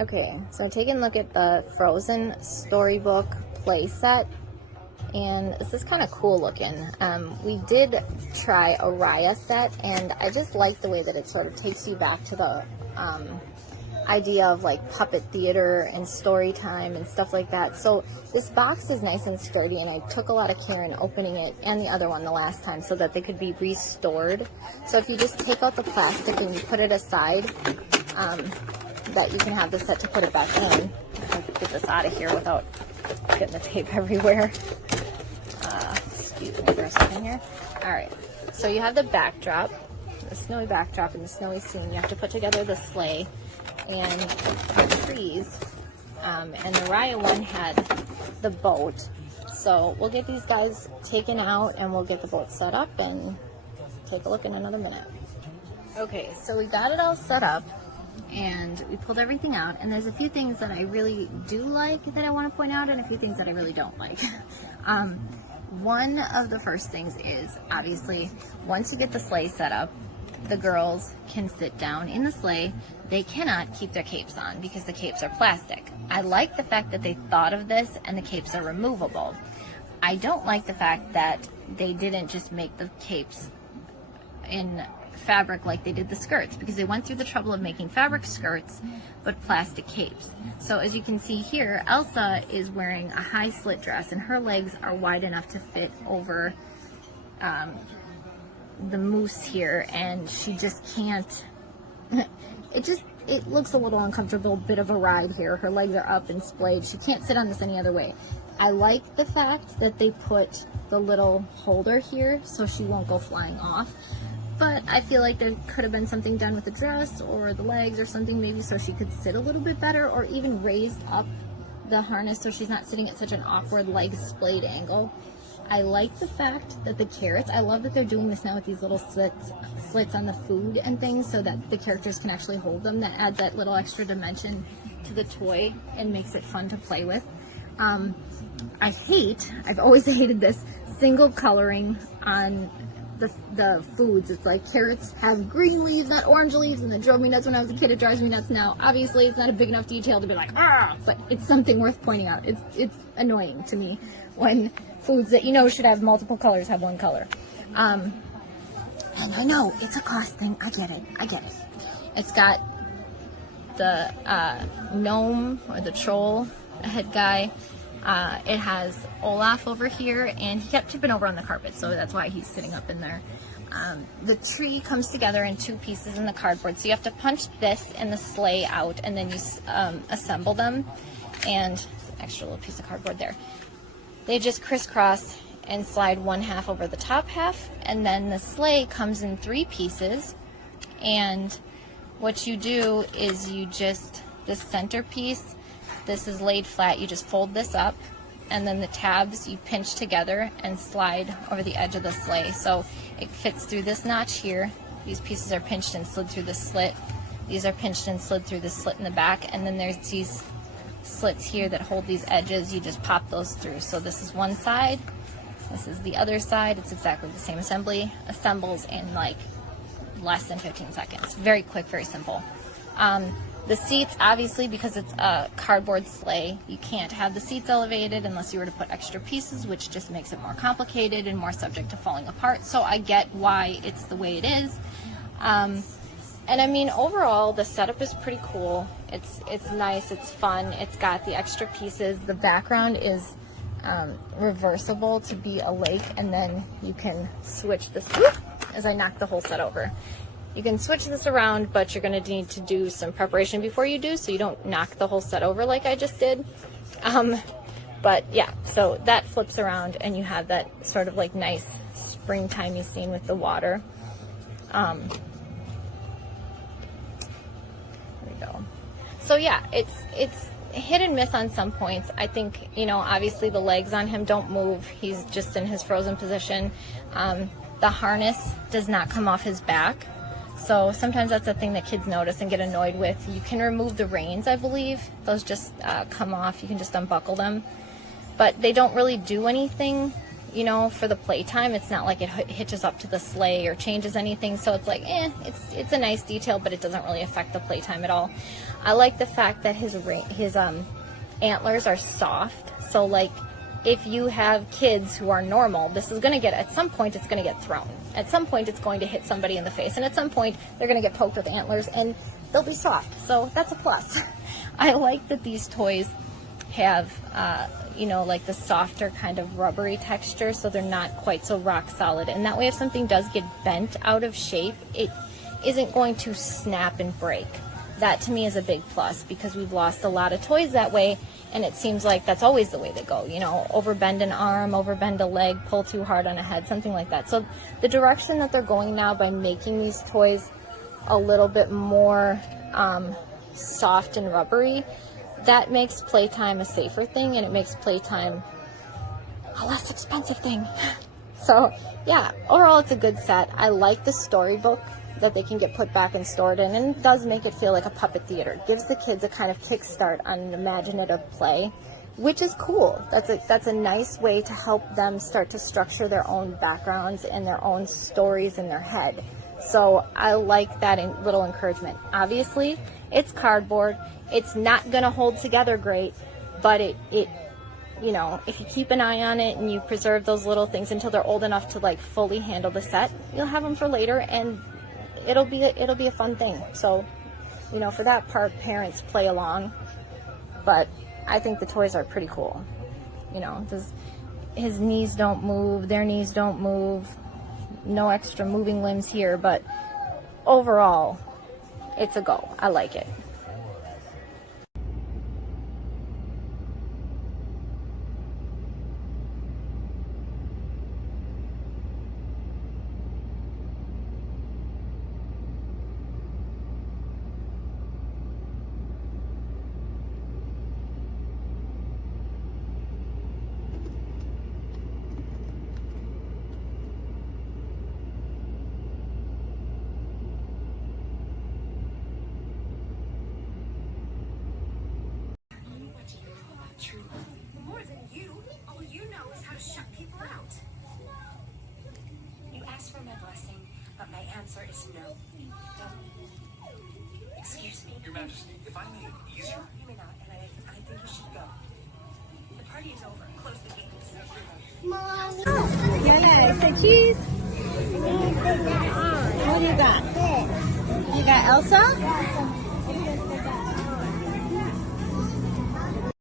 Okay, so taking a look at the Frozen storybook play set, and this is kind of cool looking. We did try a Raya set, and I just like the way that it sort of takes you back to the idea of like puppet theater and story time and stuff like that. So this box is nice and sturdy, and I took a lot of care in opening it and the other one the last time so that they could be restored. So if you just take out the plastic and you put it aside, that you can have the set to put it back in. Let's get this out of here without getting the tape everywhere. Excuse me for a second here. Alright, so you have the backdrop, the snowy backdrop and the snowy scene. You have to put together the sleigh and the trees. And the Raya one had the boat. So we'll get these guys taken out and we'll get the boat set up and take a look in another minute. Okay, so we got it all set up and we pulled everything out, and there's a few things that I really do like that I want to point out and a few things that I really don't like. One of the first things is, obviously, once you get the sleigh set up, the girls can sit down in the sleigh. They cannot keep their capes on because the capes are plastic. I like the fact that they thought of this and the capes are removable. I don't like the fact that they didn't just make the capes in fabric like they did the skirts, because they went through the trouble of making fabric skirts but plastic capes. So as you can see here, Elsa is wearing a high slit dress and her legs are wide enough to fit over the moose here, and she just can't it looks a little uncomfortable, bit of a ride here. Her legs are up and splayed. She can't sit on this any other way. I like the fact that they put the little holder here so she won't go flying off. But I feel like there could have been something done with the dress or the legs or something, maybe so she could sit a little bit better, or even raised up the harness so she's not sitting at such an awkward leg splayed angle. I like the fact that the carrots, I love that they're doing this now with these little slits on the food and things so that the characters can actually hold them. That adds that little extra dimension to the toy and makes it fun to play with. I've always hated this single coloring on the foods. It's like carrots have green leaves, not orange leaves, and that drove me nuts when I was a kid. It drives me nuts now. Obviously, it's not a big enough detail to be like, ah, but it's something worth pointing out. It's annoying to me when foods that you know should have multiple colors have one color. And I know it's a cost thing. I get it. It's got the gnome or the troll head guy. It has Olaf over here, and he kept tipping over on the carpet, so that's why he's sitting up in there. The tree comes together in two pieces in the cardboard, so you have to punch this and the sleigh out, and then you assemble them, and extra little piece of cardboard there. They just crisscross and slide one half over the top half, and then the sleigh comes in three pieces, and what you do is you just, this center piece, this is laid flat, you just fold this up, and then the tabs you pinch together and slide over the edge of the sleigh. So it fits through this notch here. These pieces are pinched and slid through the slit. These are pinched and slid through the slit in the back, and then there's these slits here that hold these edges. You just pop those through. So this is one side, this is the other side. It's exactly the same assembly. Assembles in like less than 15 seconds. Very quick, very simple. The seats, obviously, because it's a cardboard sleigh, you can't have the seats elevated unless you were to put extra pieces, which just makes it more complicated and more subject to falling apart. So I get why it's the way it is. And I mean, overall, the setup is pretty cool. It's nice, it's fun, it's got the extra pieces. The background is reversible to be a lake, and then you can switch this, as I knock the whole set over. You can switch this around, but you're going to need to do some preparation before you do, so you don't knock the whole set over like I just did. But yeah, so that flips around, and you have that sort of like nice springtimey scene with the water. There we go. So yeah, it's hit and miss on some points. I think, you know, obviously the legs on him don't move. He's just in his frozen position. The harness does not come off his back. So sometimes that's a thing that kids notice and get annoyed with. You can remove the reins, I believe. Those just come off. You can just unbuckle them. But they don't really do anything you know, for the playtime. It's not like it hitches up to the sleigh or changes anything, so it's like, it's a nice detail, but it doesn't really affect the playtime at all. I like the fact that his antlers are soft, so like if you have kids who are normal, this is going to get, at some point it's going to get thrown. At some point it's going to hit somebody in the face, and at some point they're going to get poked with antlers, and they'll be soft, so that's a plus. I like that these toys have, you know, like the softer kind of rubbery texture, so they're not quite so rock solid, and that way if something does get bent out of shape, it isn't going to snap and break. That to me is a big plus, because we've lost a lot of toys that way, and it seems like that's always the way they go, you know, overbend an arm, overbend a leg, pull too hard on a head, something like that. So the direction that they're going now by making these toys a little bit more soft and rubbery, that makes playtime a safer thing, and it makes playtime a less expensive thing. So yeah, overall it's a good set. I like the storybook that they can get put back and stored in, and it does make it feel like a puppet theater. It gives the kids a kind of kickstart on an imaginative play, which is cool. That's a nice way to help them start to structure their own backgrounds and their own stories in their head. So I like that little encouragement. Obviously, it's cardboard. It's not going to hold together great, but it you know, if you keep an eye on it and you preserve those little things until they're old enough to like fully handle the set, you'll have them for later, and it'll be a fun thing. So, you know, for that part, parents play along, but I think the toys are pretty cool. You know, his knees don't move, their knees don't move, no extra moving limbs here, but overall, it's a go. I like it. More than you. All you know is how to shut people out. You asked for my blessing, but my answer is no. Excuse me. Your Majesty, if I made it easier... No, you may not, and I think we should go. The party is over. Close the gates. Mom! Yeah, say cheese. What do you got? You got Elsa?